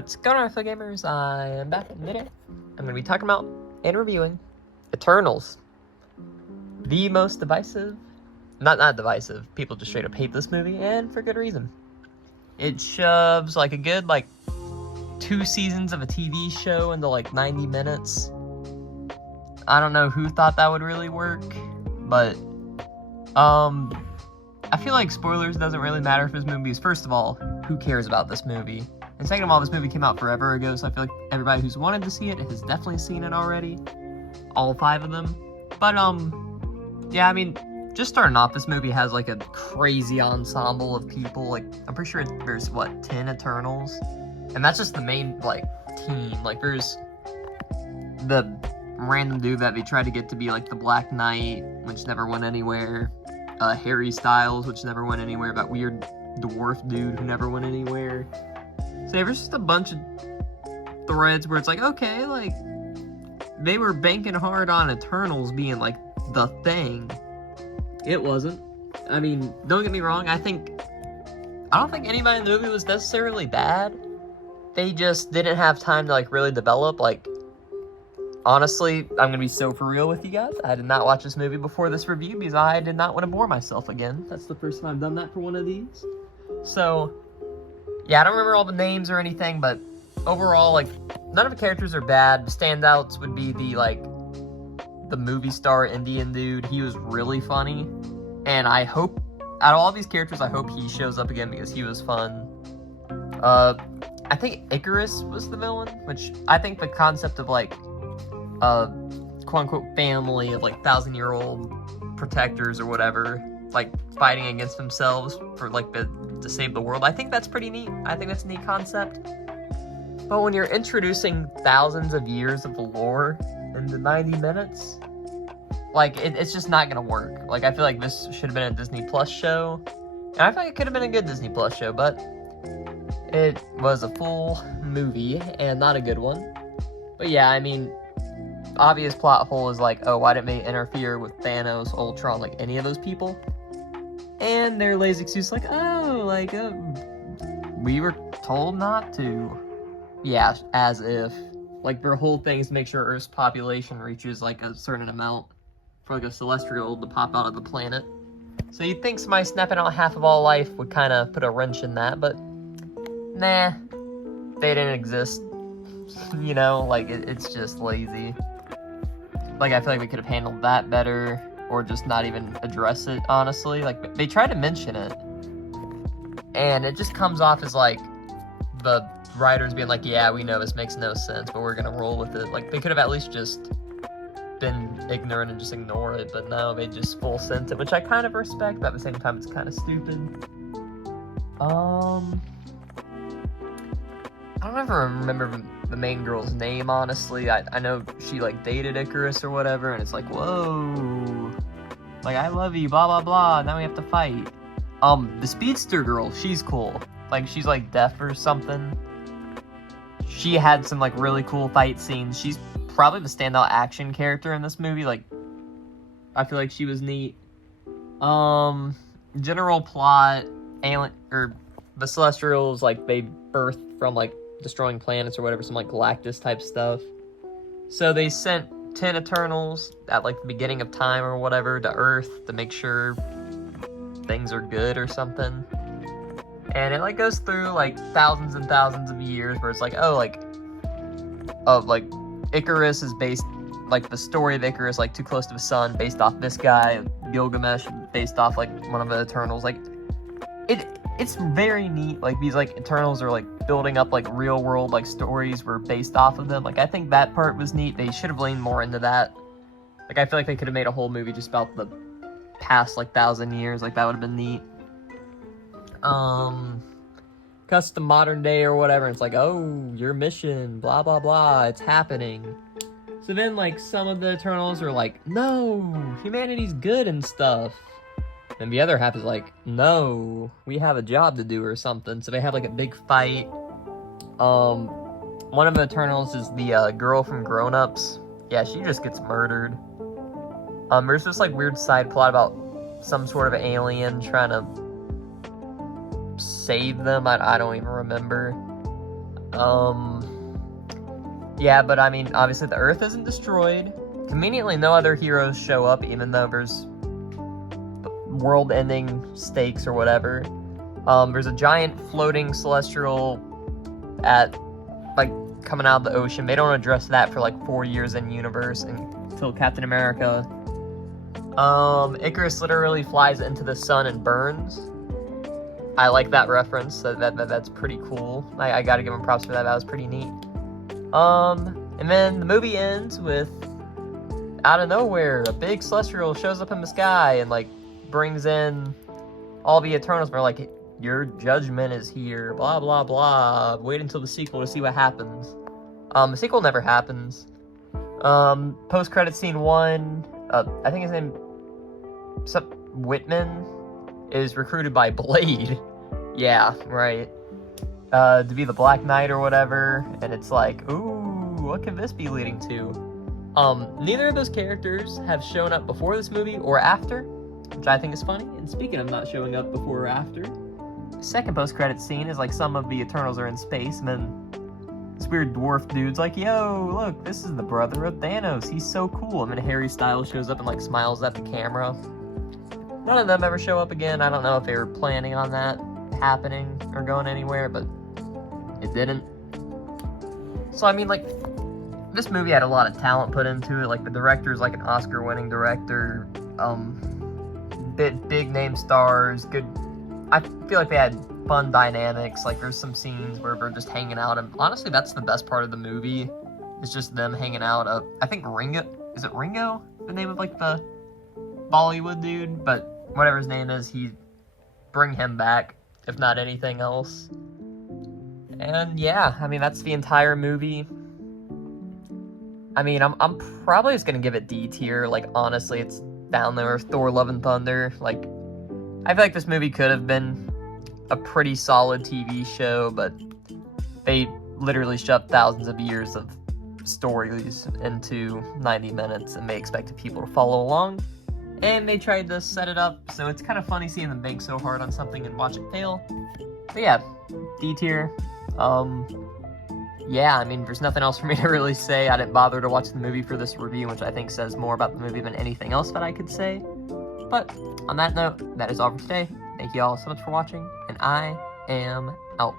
What's going on, fellow gamers? I am back today. I'm going to be talking about and reviewing Eternals. The most divisive, not divisive, people just straight up hate this movie, and for good reason. It shoves like a good 2 seasons of a TV show into 90 minutes. I don't know who thought that would really work, but I feel like spoilers doesn't really matter for this movie, because first of all, who cares about this movie? And second of all, this movie came out forever ago, so I feel like everybody who's wanted to see it has definitely seen it already. All 5 of them. But, yeah, I mean, just starting off, this movie has, a crazy ensemble of people. I'm pretty sure there's, 10 Eternals? And that's just the main, team. There's the random dude that they tried to get to be, the Black Knight, which never went anywhere. Harry Styles, which never went anywhere. That weird dwarf dude who never went anywhere. So there's just a bunch of threads where it's okay, they were banking hard on Eternals being, the thing. It wasn't. I mean, don't get me wrong, I don't think anybody in the movie was necessarily bad. They just didn't have time to, really develop. Honestly, I'm gonna be so for real with you guys. I did not watch this movie before this review because I did not want to bore myself again. That's the first time I've done that for one of these. So, yeah, I don't remember all the names or anything, but overall, none of the characters are bad. The standouts would be the movie star Indian dude. He was really funny, and I hope, out of all these characters, I hope he shows up again because he was fun. I think Icarus was the villain, which I think the concept of, quote-unquote family of, 1,000-year-old protectors or whatever, fighting against themselves for, to save the world. I think that's pretty neat. I think that's a neat concept. But when you're introducing thousands of years of the lore into 90 minutes, it's just not gonna work. I feel like this should have been a Disney Plus show. And I feel like it could have been a good Disney Plus show, but it was a full movie and not a good one. But yeah, I mean, obvious plot hole is oh, why didn't they interfere with Thanos, Ultron, any of those people? And their lazy excuse we were told not to. Yeah, as if. Their whole thing is to make sure Earth's population reaches, a certain amount for, a celestial to pop out of the planet. So you'd think somebody snapping out half of all life would kind of put a wrench in that, but nah. They didn't exist. You know, it's just lazy. I feel like we could have handled that better, or just not even address it, honestly. They try to mention it, and it just comes off as, the writers being yeah, we know this makes no sense, but we're gonna roll with it. They could have at least just been ignorant and just ignore it, but no, they just full sent it, which I kind of respect, but at the same time, it's kind of stupid. I don't ever remember the main girl's name, honestly. I know she, dated Icarus or whatever, and it's whoa. I love you, blah, blah, blah, now we have to fight. The speedster girl, she's cool. She's, deaf or something. She had some, really cool fight scenes. She's probably the standout action character in this movie. I feel like she was neat. General plot, the Celestials, they birthed from, destroying planets or whatever, some Galactus type stuff. So they sent 10 Eternals at the beginning of time or whatever to Earth to make sure things are good or something. And it goes through thousands and thousands of years where it's Icarus is based, the story of Icarus, Too Close to the Sun, based off this guy, Gilgamesh based off one of the Eternals. It's very neat. These Eternals are building up real world stories were based off of them. I think that part was neat. They should have leaned more into that. I feel like they could have made a whole movie just about the past 1,000 years. That would have been neat. Custom modern day or whatever. It's oh, your mission, blah blah blah. It's happening. So then some of the Eternals are no, humanity's good and stuff. And the other half is no, we have a job to do or something. So they have a big fight. One of the Eternals is the girl from Grown Ups. Yeah, she just gets murdered. There's this weird side plot about some sort of alien trying to save them. I don't even remember. Yeah, but I mean, obviously the Earth isn't destroyed. Conveniently, no other heroes show up, even though there's world-ending stakes or whatever. There's a giant floating celestial coming out of the ocean. They don't address that for 4 years in universe until Captain America. Icarus literally flies into the sun and burns. I like that reference. That's pretty cool. I gotta give him props for that. That was pretty neat. And then the movie ends with, out of nowhere, a big celestial shows up in the sky and brings in all the Eternals. They're like, your judgment is here, blah blah blah. Wait until the sequel to see what happens. The sequel never happens. Post-credit scene 1, I think his name, Whitman, is recruited by Blade. Yeah, right. To be the Black Knight or whatever, and it's like, ooh, what could this be leading to? Neither of those characters have shown up before this movie or after, which I think is funny. And speaking of not showing up before or after, the second post-credit scene is some of the Eternals are in space, and then this weird dwarf dude's like, yo, look, this is the brother of Thanos. He's so cool. And then Harry Styles shows up and smiles at the camera. None of them ever show up again. I don't know if they were planning on that happening or going anywhere, but it didn't. So I mean, this movie had a lot of talent put into it. The director's an Oscar-winning director. Big name stars. Good. I feel like they had fun dynamics. There's some scenes where they're just hanging out, and honestly, that's the best part of the movie. It's just them hanging out. I think Ringo. Is it Ringo? The name of the Bollywood dude, but whatever his name is, bring him back, if not anything else. And yeah, I mean, that's the entire movie. I mean, I'm probably just gonna give it D tier. Honestly, it's down there with Thor: Love and Thunder. I feel like this movie could have been a pretty solid TV show, but they literally shoved thousands of years of stories into 90 minutes, and they expected people to follow along. And they tried to set it up, so it's kind of funny seeing them bank so hard on something and watch it fail. But yeah, D tier. Yeah, I mean, there's nothing else for me to really say. I didn't bother to watch the movie for this review, which I think says more about the movie than anything else that I could say. But on that note, that is all for today. Thank you all so much for watching, and I am out.